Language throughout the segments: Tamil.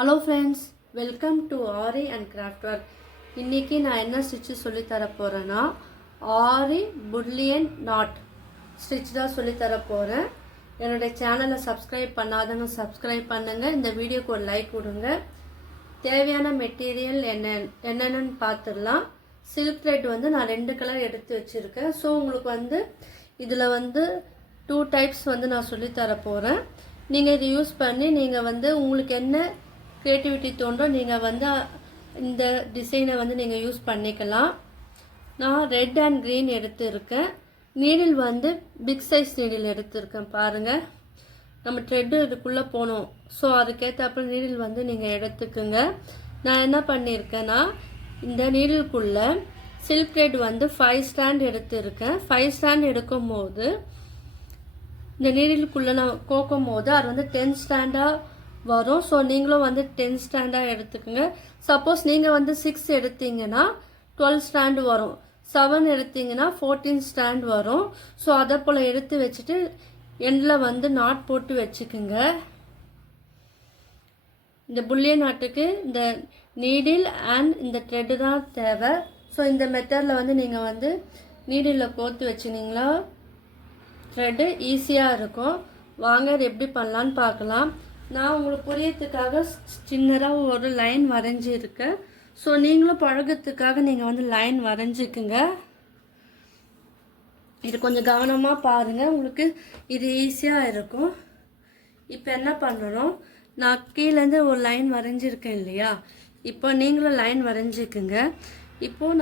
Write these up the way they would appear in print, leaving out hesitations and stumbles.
Hello friends, welcome to aari and craft work. இன்றைக்கி நான் என்ன ஸ்டிச்சு சொல்லித்தர போகிறேன்னா ஆரி புல்லியன் நாட் ஸ்டிச் தான் சொல்லித்தர போகிறேன். என்னுடைய சேனலை சப்ஸ்கிரைப் பண்ணாதவங்க சப்ஸ்கிரைப் பண்ணுங்கள். இந்த வீடியோக்கு ஒரு லைக் கொடுங்க. தேவையான மெட்டீரியல் என்னென்னு பார்த்துடலாம். சில்க் த்ரெட் நான் 2 கலர் எடுத்து வச்சுருக்கேன். ஸோ உங்களுக்கு இதில் 2 டைப்ஸ் நான் சொல்லித்தர போகிறேன். நீங்கள் இது யூஸ் பண்ணி நீங்கள் உங்களுக்கு என்ன க்ரியேட்டிவிட்டி தோன்றோ நீங்கள் இந்த டிசைனை நீங்கள் யூஸ் பண்ணிக்கலாம். நான் ரெட் அண்ட் க்ரீன் எடுத்துருக்கேன். நீடில் பிக் சைஸ் நீடில் எடுத்துருக்கேன். பாருங்கள், நம்ம த்ரெட்டு இதுக்குள்ளே போகணும். ஸோ அதுக்கேற்றாப்புல நீடில் நீங்கள் எடுத்துக்குங்க. நான் என்ன பண்ணியிருக்கேன்னா இந்த நீடிலுக்குள்ளே சில்க் த்ரெட் 5 ஸ்டாண்ட் எடுத்துருக்கேன். 5 ஸ்டாண்ட் எடுக்கும் போது இந்த நீடிலுக்குள்ளே நான் கோக்கும் போது அது 10 ஸ்டாண்டாக வரும். ஸோ நீங்களும் 10 ஸ்டாண்டாக எடுத்துக்கோங்க. சப்போஸ் நீங்கள் 6 எடுத்தீங்கன்னா 12 ஸ்டாண்டு வரும். 7 எடுத்தீங்கன்னா 14 ஸ்டாண்ட் வரும். ஸோ அதை போல் எடுத்து வச்சுட்டு எண்டில் நாட் போட்டு வச்சுக்குங்க. இந்த புல்லியன் நாட்டுக்கு இந்த நீடில் அண்ட் இந்த த்ரெட்டு தான் தேவை. ஸோ இந்த மெத்தடில் நீங்கள் நீடில் கோர்த்து வச்சுக்கிங்களா த்ரெட்டு ஈஸியாக இருக்கும். வாங்க இது எப்படி பண்ணலான்னு பார்க்கலாம். நான் உங்களுக்கு புரியறதுக்காக சின்னதாக ஒரு லைன் வரைஞ்சிருக்கேன். ஸோ நீங்களும் பழகிறதுக்காக நீங்கள் லைன் வரைஞ்சிக்குங்க. இது கொஞ்சம் கவனமாக பாருங்கள், உங்களுக்கு இது ஈஸியாக இருக்கும். இப்போ என்ன பண்ணணும், நான் கீழேருந்து ஒரு லைன் வரைஞ்சிருக்கேன் இல்லையா, இப்போ நீங்களும் லைன் வரைஞ்சிக்குங்க. இப்போது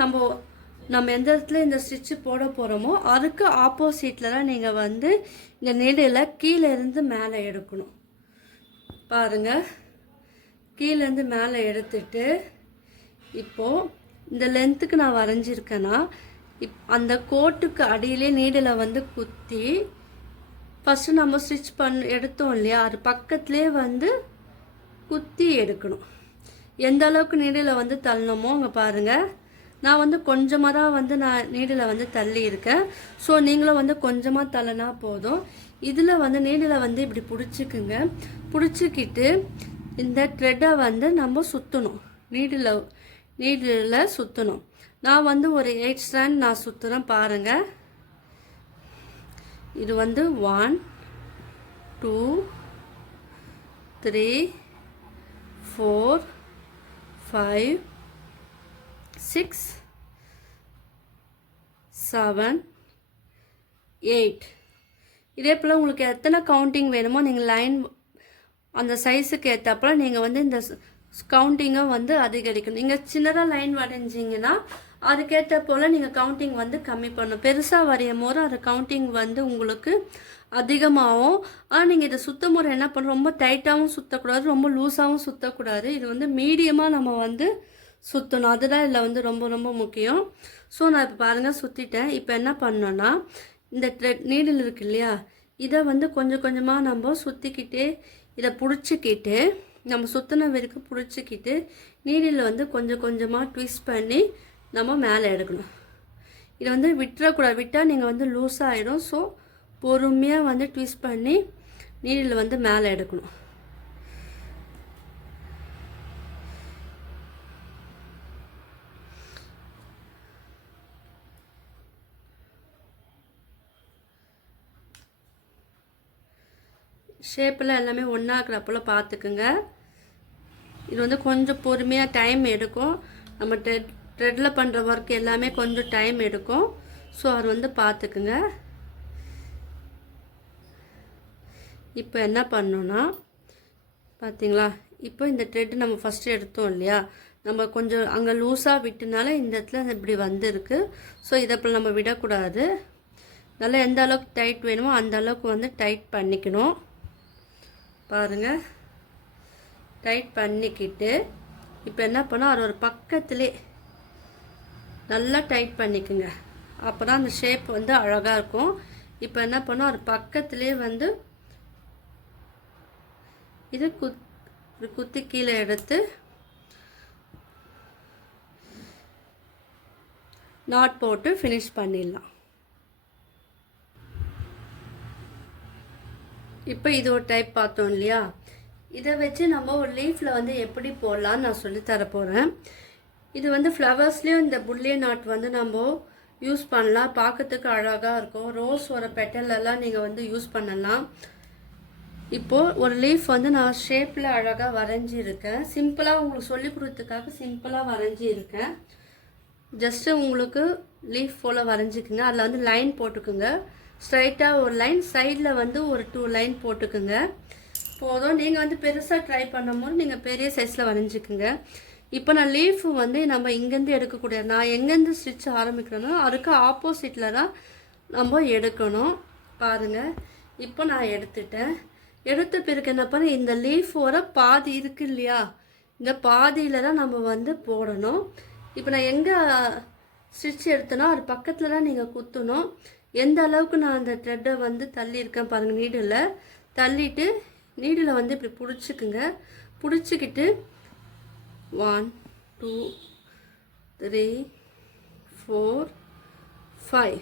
நம்ம எந்த இடத்துல இந்த ஸ்டிச்சு போட போகிறோமோ அதுக்கு ஆப்போசிட்டில் தான் நீங்கள் இந்த நீடில் கீழே இருந்து மேலே எடுக்கணும். பாருங்கள், கீழேருந்து மேலே எடுத்துட்டு இப்போது இந்த லென்த்துக்கு நான் வரைஞ்சிருக்கேன்னா அந்த கோட்டுக்கு அடியிலே நீடில் குத்தி ஃபஸ்ட்டு நம்ம ஸ்டிச் எடுத்தோம் இல்லையா, அது பக்கத்துலேயே குத்தி எடுக்கணும். எந்த அளவுக்கு நீடில் தள்ளணுமோ அங்கே பாருங்கள். நான் கொஞ்சமாக தான் நான் நீடில் தள்ளி இருக்கேன். ஸோ நீங்களும் கொஞ்சமாக தள்ளினா போதும். இதில் நீடில் இப்படி பிடிச்சிக்குங்க. பிடிச்சிக்கிட்டு இந்த த்ரெட்டை நம்ம சுற்றணும். நீடில் சுற்றணும். நான் ஒரு 8 ஸ்டாண்ட் நான் சுற்றுறேன். பாருங்கள், இது 1 2 3 4 5 6 7 8. இதே போல் உங்களுக்கு எத்தனை கவுண்டிங் வேணுமோ நீங்கள் லைன் அந்த சைஸுக்கு ஏற்றப்போ நீங்கள் இந்த கவுண்டிங்கை அதிகரிக்கணும். நீங்கள் சின்னதாக லைன் வரைஞ்சிங்கன்னா அதுக்கேற்ற போல் நீங்கள் கவுண்டிங் கம்மி பண்ணணும். பெருசாக வரையும் போது அது கவுண்டிங் உங்களுக்கு அதிகமாகும். ஆனால் நீங்கள் இதை சுற்றும் முறை என்ன பண்ணணும், ரொம்ப டைட்டாகவும் சுற்றக்கூடாது, ரொம்ப லூஸாகவும் சுற்றக்கூடாது. இது மீடியமாக நம்ம சுற்றணும். அதுதான் இதில் ரொம்ப ரொம்ப முக்கியம். ஸோ நான் இப்போ பாருங்கள் சுற்றிட்டேன். இப்போ என்ன பண்ணோன்னா இந்த த்ரெட் நீடில் இருக்கு இல்லையா, இதை கொஞ்சம் கொஞ்சமாக நம்ம சுற்றிக்கிட்டே இதை பிடிச்சிக்கிட்டு நம்ம சுற்றின வரைக்கும் பிடிச்சிக்கிட்டு நீடில் கொஞ்சம் கொஞ்சமாக ட்விஸ்ட் பண்ணி நம்ம மேலே எடுக்கணும். இதை விட்டுறக்கூடாது. விட்டால் நீங்கள் லூஸாகிடும். ஸோ பொறுமையாக ட்விஸ்ட் பண்ணி நீடில் மேலே எடுக்கணும். ஷேப்பில் எல்லாமே ஒன்றாக்குறப்போல் பார்த்துக்குங்க. இது கொஞ்சம் பொறுமையாக டைம் எடுக்கும். நம்ம த்ரெட்டில் பண்ணுற ஒர்க் எல்லாமே கொஞ்சம் டைம் எடுக்கும். ஸோ அது பார்த்துக்குங்க. இப்போ என்ன பண்ணோன்னா பார்த்தீங்களா, இப்போ இந்த த்ரெட்டு நம்ம ஃபஸ்ட்டு எடுத்தோம் இல்லையா, நம்ம கொஞ்சம் அங்கே லூஸாக விட்டுனால இந்த இடத்துல இப்படி வந்திருக்கு. ஸோ இதை இப்போ நம்ம விடக்கூடாது. நல்லா எந்த அளவுக்கு டைட் வேணுமோ அந்த அளவுக்கு டைட் பண்ணிக்கணும். பாருங்கள், டைட் பண்ணிக்கிட்டு இப்போ என்ன பண்ணோம், அது ஒரு பக்கத்துலேயே நல்லா டைட் பண்ணிக்குங்க. அப்போ தான் அந்த ஷேப் அழகாக இருக்கும். இப்போ என்ன பண்ணோம், அது பக்கத்துலேயே இது குத்தி கீழே எடுத்து நாட் போட்டு ஃபினிஷ் பண்ணிடலாம். இப்போ இது ஒரு டைப் பார்த்தோம் இல்லையா, இதை வச்சு நம்ம ஒரு லீஃபில் வந்து எப்படி போடலான்னு நான் சொல்லி தர போகிறேன். இது வந்து ஃப்ளவர்ஸ்லேயும் இந்த புல்லியன் நாட் வந்து நம்ம யூஸ் பண்ணலாம். பார்க்கறதுக்கு அழகாக இருக்கும். ரோஸோட பெட்டலெல்லாம் நீங்கள் வந்து யூஸ் பண்ணலாம். இப்போது ஒரு லீஃப் வந்து நான் ஷேப்பில் அழகாக வரைஞ்சிருக்கேன். சிம்பிளாக உங்களுக்கு சொல்லி கொடுத்ததுக்காக சிம்பிளாக வரைஞ்சிருக்கேன். ஜஸ்ட்டு உங்களுக்கு லீஃப் போல் வரைஞ்சிக்குங்க. அதில் வந்து லைன் போட்டுக்குங்க. ஸ்ட்ரைட்டாக ஒரு லைன், சைடில் வந்து ஒரு 2 லைன் போட்டுக்குங்க போதும். நீங்கள் வந்து பெருசாக ட்ரை பண்ணும்போது நீங்கள் பெரிய சைஸில் வரைஞ்சிக்குங்க. இப்போ நான் லீஃபு வந்து நம்ம இங்கேருந்து எடுக்கக்கூடிய, நான் எங்கேருந்து ஸ்டிச் ஆரம்பிக்கிறேனோ அதுக்கு ஆப்போசிட்டில் தான் நம்ம எடுக்கணும். பாருங்கள், இப்போ நான் எடுத்துட்டேன். எடுத்த பிறகு என்ன பண்ண, இந்த லீஃபோட பாதி இருக்கு இல்லையா, இந்த பாதியில் தான் நம்ம வந்து போடணும். இப்போ நான் எங்கே ஸ்டிச் எடுத்தனோ அது பக்கத்தில் தான் நீங்கள் குத்தணும். எந்த அளவுக்கு நான் அந்த த்ரெட்டை வந்து தள்ளியிருக்கேன் பாருங்கள். நீடில் தள்ளிட்டு நீடில் வந்து இப்படி பிடிச்சிக்குங்க. பிடிச்சிக்கிட்டு 1 2 3 4 5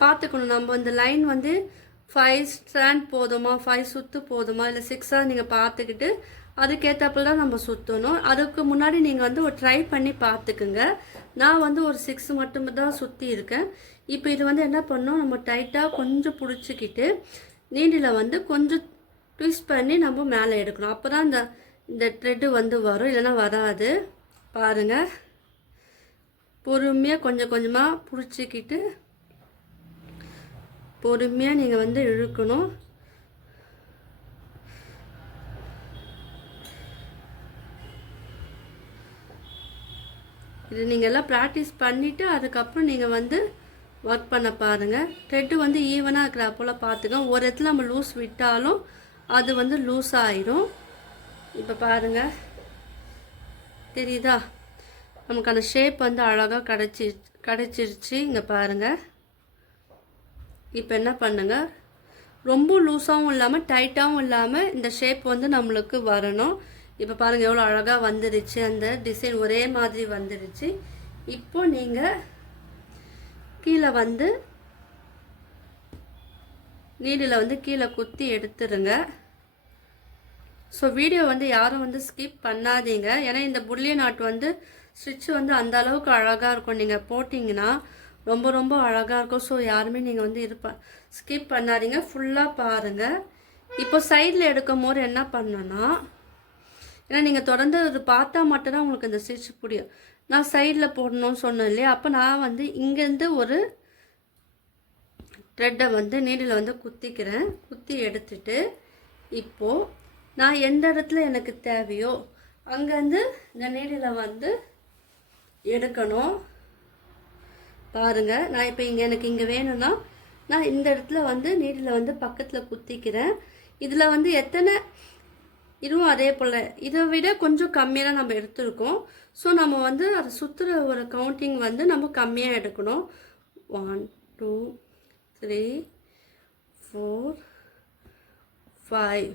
பார்த்துக்கணும். நம்ம இந்த லைன் வந்து 5 ஸ்ட்ராண்ட் போதுமா, 5 சுற்று போதுமா, இல்லை 6ஆக நீங்கள் பார்த்துக்கிட்டு அதுக்கேற்றப்பல தான் நம்ம சுற்றணும். அதுக்கு முன்னாடி நீங்கள் வந்து ஒரு ட்ரை பண்ணி பார்த்துக்குங்க. நான் வந்து ஒரு 6 மட்டும் தான் சுற்றி இருக்கேன். இப்போ இது வந்து என்ன பண்ணணும், நம்ம டைட்டாக கொஞ்சம் பிடிச்சிக்கிட்டு நீடில் வந்து கொஞ்சம் ட்விஸ்ட் பண்ணி நம்ம மேலே எடுக்கணும். அப்போ தான் இந்த த்ரெட்டு வந்து வரும், இல்லைன்னா வராது. பாருங்கள், பொறுமையாக கொஞ்சம் கொஞ்சமாக பிடிச்சிக்கிட்டு பொறுமையாக நீங்கள் வந்து இழுக்கணும். இது நீங்கள் எல்லாம் ப்ராக்டிஸ் பண்ணிவிட்டு அதுக்கப்புறம் நீங்கள் வந்து ஒர்க் பண்ண பாருங்கள். த்ரெட்டு வந்து ஈவனாக இருக்கிற போல் பார்த்துக்கோங்க. ஒரு இடத்துல நம்ம லூஸ் விட்டாலும் அது வந்து லூஸ் ஆயிடும். இப்போ பாருங்கள், தெரியுதா, நமக்கு அந்த ஷேப் வந்து அழகாக கிடச்சிருச்சு. இங்கே பாருங்கள். இப்போ என்ன பண்ணுங்க, ரொம்ப லூஸாகவும் இல்லாமல் டைட்டாகவும் இல்லாமல் இந்த ஷேப் வந்து நம்மளுக்கு வரணும். இப்போ பாருங்கள் எவ்வளோ அழகாக வந்துடுச்சு. அந்த டிசைன் ஒரே மாதிரி வந்துடுச்சு. இப்போ நீங்கள் கீழே வந்து நீடில் வந்து கீழே குத்தி எடுத்துருங்க. ஸோ வீடியோ வந்து யாரும் வந்து ஸ்கிப் பண்ணாதீங்க. ஏன்னா இந்த புல்லியன் நாட் வந்து ஸ்டிச் வந்து அந்த அளவுக்கு அழகாக இருக்கும். நீங்கள் போட்டிங்கன்னா ரொம்ப ரொம்ப அழகாக இருக்கும். ஸோ யாருமே நீங்கள் வந்து ஸ்கிப் பண்ணாதீங்க, ஃபுல்லாக பாருங்கள். இப்போ சைடில் எடுக்கும் போது என்ன பண்ணணும்னா, ஏன்னா நீங்கள் தொடர்ந்து அது பார்த்தா மட்டும்தான் உங்களுக்கு அந்த ஸ்டிச் புரியும். நான் சைடில் போடணும்னு சொன்னேன் இல்லையா, அப்போ நான் வந்து இங்கேருந்து ஒரு த்ரெட்டை வந்து நீடில் வந்து குத்திக்கிறேன். குத்தி எடுத்துட்டு இப்போது நான் எந்த இடத்துல எனக்கு தேவையோ அங்கேருந்து இந்த நீடில் வந்து எடுக்கணும். பாருங்கள், நான் இப்போ எனக்கு இங்கே வேணும்னா நான் இந்த இடத்துல வந்து நீடில் வந்து பக்கத்தில் குத்திக்கிறேன். இதில் வந்து எத்தனை இதுவும் அதே போல் இதை விட கொஞ்சம் கம்மியாக நம்ம எடுத்துருக்கோம். ஸோ நம்ம வந்து அதை சுற்றுற ஒரு கவுண்டிங் வந்து நம்ம கம்மியாக எடுக்கணும். 1 2 3 4 5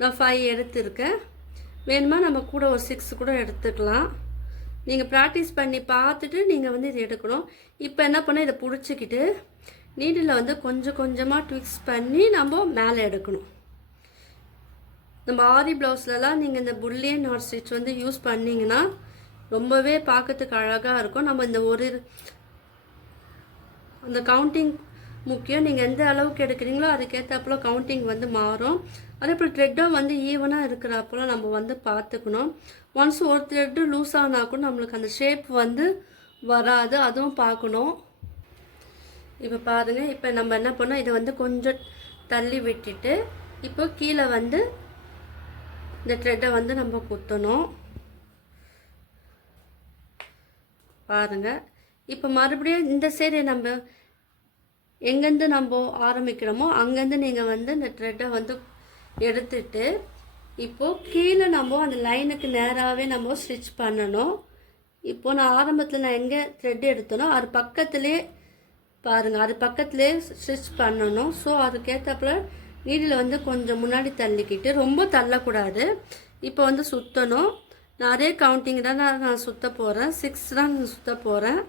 நான் 5 எடுத்துருக்கேன். வேணுமா நம்ம கூட ஒரு 6 கூட எடுத்துக்கலாம். நீங்கள் ப்ராக்டிஸ் பண்ணி பார்த்துட்டு நீங்கள் வந்து இதை எடுக்கணும். இப்போ என்ன பண்ண, இதை பிடிச்சிக்கிட்டு நீடில் வந்து கொஞ்சம் கொஞ்சமாக ட்விக்ஸ் பண்ணி நம்ம மேலே எடுக்கணும். நம்ம ஆரி ப்ளவுஸ்லலாம் நீங்கள் இந்த புல்லியன் நாட் ஸ்டிச் வந்து யூஸ் பண்ணிங்கன்னா ரொம்பவே பார்க்கறதுக்கு அழகாக இருக்கும். நம்ம இந்த ஒரு அந்த கவுண்டிங் முக்கியம். நீங்கள் எந்த அளவுக்கு எடுக்கிறீங்களோ அதுக்கேற்றப்போ கவுண்டிங் வந்து மாறும். அதே போல் த்ரெட்டும் வந்து ஈவனாக இருக்கிறப்போ நம்ம வந்து பார்த்துக்கணும். ஒன்ஸ் ஒரு த்ரெட்டு லூஸ் ஆனால் கூட நம்மளுக்கு அந்த ஷேப் வந்து வராது, அதுவும் பார்க்கணும். இப்போ பாருங்கள், இப்போ நம்ம என்ன பண்ணோம், இதை வந்து கொஞ்சம் தள்ளி விட்டுட்டு இப்போ கீழே வந்து இந்த த்ரெட்டை வந்து நம்ம குத்தணும். பாருங்கள், இப்போ மறுபடியும் இந்த சைடு நம்ம எங்கேருந்து நம்ம ஆரம்பிக்கிறோமோ அங்கேருந்து நீங்கள் வந்து இந்த த்ரெட்டை வந்து எடுத்துட்டு இப்போது கீழே நம்ம அந்த லைனுக்கு நேராகவே நம்ம ஸ்டிச் பண்ணணும். இப்போது நான் ஆரம்பத்தில் நான் எங்கே த்ரெட் எடுத்தனோ அது பக்கத்துலேயே பாருங்கள், அது பக்கத்துலேயே ஸ்டிச் பண்ணணும். ஸோ அதுக்கேற்றப்பல நீடில் வந்து கொஞ்சம் முன்னாடி தள்ளிக்கிட்டு ரொம்ப தள்ளக்கூடாது. இப்போ வந்து சுற்றணும். நிறைய கவுண்டிங் தான் நான் சுற்ற போகிறேன். 6 தான் நான் சுற்ற போகிறேன்.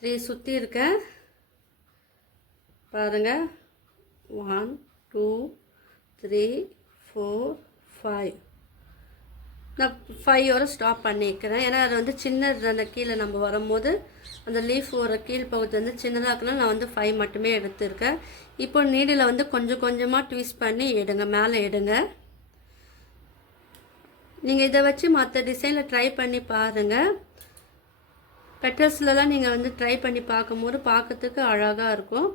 3 சுற்றி இருக்கேன். பாருங்கள் 1 2 3 4 5 நான் 5 ஸ்டாப் பண்ணிக்கிறேன். ஏன்னா அது வந்து சின்ன கீழே நம்ம வரும்போது அந்த லீஃப் ஒரு கீழ் பகுதி வந்து சின்னதாக இருக்குன்னா நான் வந்து 5 மட்டுமே எடுத்திருக்கேன். இப்போ நீடில் வந்து கொஞ்சம் கொஞ்சமாக ட்விஸ்ட் பண்ணி எடுங்க, மேலே எடுங்க. நீங்கள் இதை வச்சு மற்ற டிசைனில் ட்ரை பண்ணி பாருங்கள். பெட்டல்ஸ்லலாம் நீங்கள் வந்து ட்ரை பண்ணி பார்க்கும்போது பார்க்கறதுக்கு அழகாக இருக்கும்.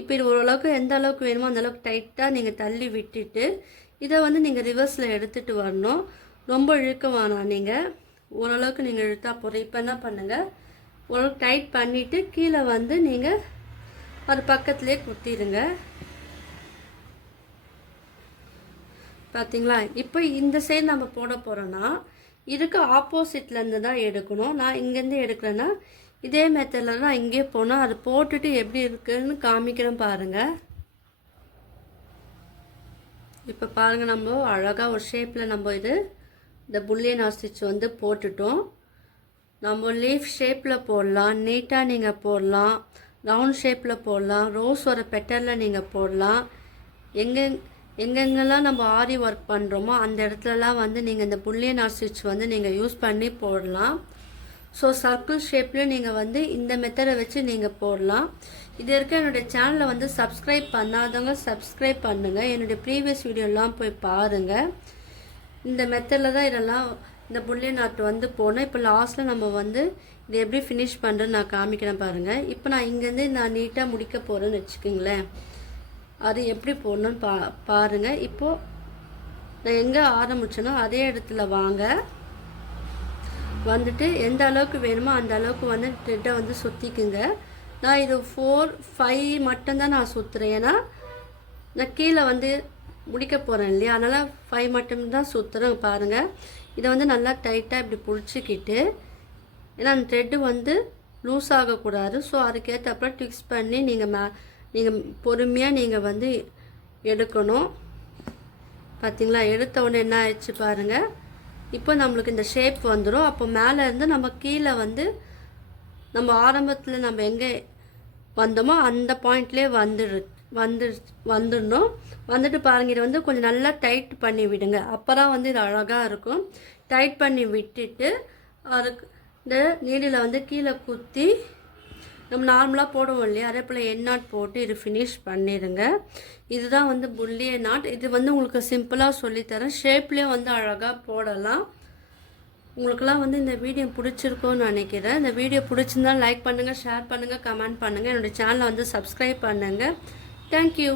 இப்போ இது ஓரளவுக்கு எந்த அளவுக்கு வேணுமோ அந்தளவுக்கு டைட்டாக நீங்கள் தள்ளி விட்டுட்டு இதை வந்து நீங்கள் ரிவர்ஸில் எடுத்துகிட்டு வரணும். ரொம்ப இழுக்க வேணாம், நீங்கள் ஓரளவுக்கு நீங்கள் இழுத்தா போகிறோம். இப்போ என்ன பண்ணுங்கள், ஓரளவுக்கு டைட் பண்ணிவிட்டு கீழே வந்து நீங்கள் அது பக்கத்துலேயே குத்திடுங்க. பார்த்தீங்களா? இப்போ இந்த சைடு நம்ம போட போகிறோன்னா இதுக்கு ஆப்போசிட்லேருந்து தான் எடுக்கணும். நான் இங்கேருந்து எடுக்கிறேன்னா இதே மெத்தடில் நான் இங்கே போனால் அது போட்டுட்டு எப்படி இருக்குன்னு காமிக்கிறேன் பாருங்கள். இப்போ பாருங்கள், நம்ம அழகாக ஒரு ஷேப்பில் நம்ம இந்த புல்லியன் ஸ்டிச் வந்து போட்டுட்டோம். நம்ம லீஃப் ஷேப்பில் போடலாம், நீட்டாக நீங்கள் போடலாம், ரவுண்ட் ஷேப்பில் போடலாம், ரோஸ் ஒரு பெட்டலில் நீங்கள் போடலாம். எங்கெங்கெல்லாம் நம்ம ஆரி ஒர்க் பண்ணுறோமோ அந்த இடத்துலலாம் வந்து நீங்கள் இந்த புல்லியன் ஸ்டிச் வந்து நீங்கள் யூஸ் பண்ணி போடலாம். ஸோ சர்க்கிள் ஷேப்லேயும் நீங்கள் வந்து இந்த மெத்தடை வச்சு நீங்கள் போடலாம். இது இருக்க என்னுடைய சேனலை வந்து சப்ஸ்கிரைப் பண்ணாதவங்க சப்ஸ்கிரைப் பண்ணுங்கள். என்னுடைய ப்ரீவியஸ் வீடியோலாம் போய் பாருங்கள். இந்த மெத்தடில் தான் இதெல்லாம் இந்த புல்லியன் ஆர்ட் வந்து போனோம். இப்போ லாஸ்ட்டில் நம்ம வந்து இதை எப்படி ஃபினிஷ் பண்ணுறேன்னு நான் காமிக்கிறேன் பாருங்கள். இப்போ நான் இங்கேருந்து நான் நீட்டாக முடிக்க போகிறேன்னு வச்சுக்கோங்களேன். அது எப்படி போடணுன்னு பாருங்கள். இப்போது நான் எங்கே ஆரம்பிச்சேனோ அதே இடத்துல வாங்க, வந்துட்டு எந்த அளவுக்கு வேணுமோ அந்த அளவுக்கு வந்து த்ரெட்டை வந்து சுற்றிக்குங்க. நான் இது 4 5 மட்டும்தான் நான் சுற்றுறேன். ஏன்னா நான் கீழே வந்து முடிக்க போகிறேன் இல்லையா, அதனால் 5 மட்டும்தான் சுற்றுறேன். பாருங்கள், இதை வந்து நல்லா டைட்டாக இப்படி பிடிச்சிக்கிட்டு, ஏன்னா அந்த த்ரெட்டு வந்து லூஸ் ஆகக்கூடாது. ஸோ அதுக்கேற்றப்பறம் ட்விக்ஸ் பண்ணி நீங்கள் பொறுமையாக நீங்கள் வந்து எடுக்கணும். பார்த்திங்களா? எடுத்த உடனே என்ன ஆயிடுச்சு பாருங்கள். இப்போ நம்மளுக்கு இந்த ஷேப் வந்துடும். அப்போ மேலே இருந்து நம்ம கீழே வந்து நம்ம ஆரம்பத்தில் நம்ம எங்கே வந்தோமோ அந்த பாயிண்ட்லேயே வந்துடணும். வந்துட்டு பாருங்கள், இதை வந்து கொஞ்சம் நல்லா டைட் பண்ணி விடுங்க. அப்போ தான் வந்து இது அழகாக இருக்கும். டைட் பண்ணி விட்டுட்டு அதுக்கு இந்த நீடில் வந்து கீழே குத்தி நம்ம நார்மலாக போடுவோம் இல்லையா, அதே போல் எண்ணாட் போட்டு இது ஃபினிஷ் பண்ணிடுங்க. இதுதான் வந்து புல்லியன் ஆர்ட். இது வந்து உங்களுக்கு சிம்பிளாக சொல்லித்தரேன். ஷேப்லேயும் வந்து அழகாக போடலாம். உங்களுக்கெல்லாம் வந்து இந்த வீடியோ பிடிச்சிருக்கோன்னு நினைக்கிறேன். இந்த வீடியோ பிடிச்சிருந்தால் லைக் பண்ணுங்கள், ஷேர் பண்ணுங்கள், கமெண்ட் பண்ணுங்கள். என்னோடய சேனலை வந்து சப்ஸ்கிரைப் பண்ணுங்கள். தேங்க்யூ.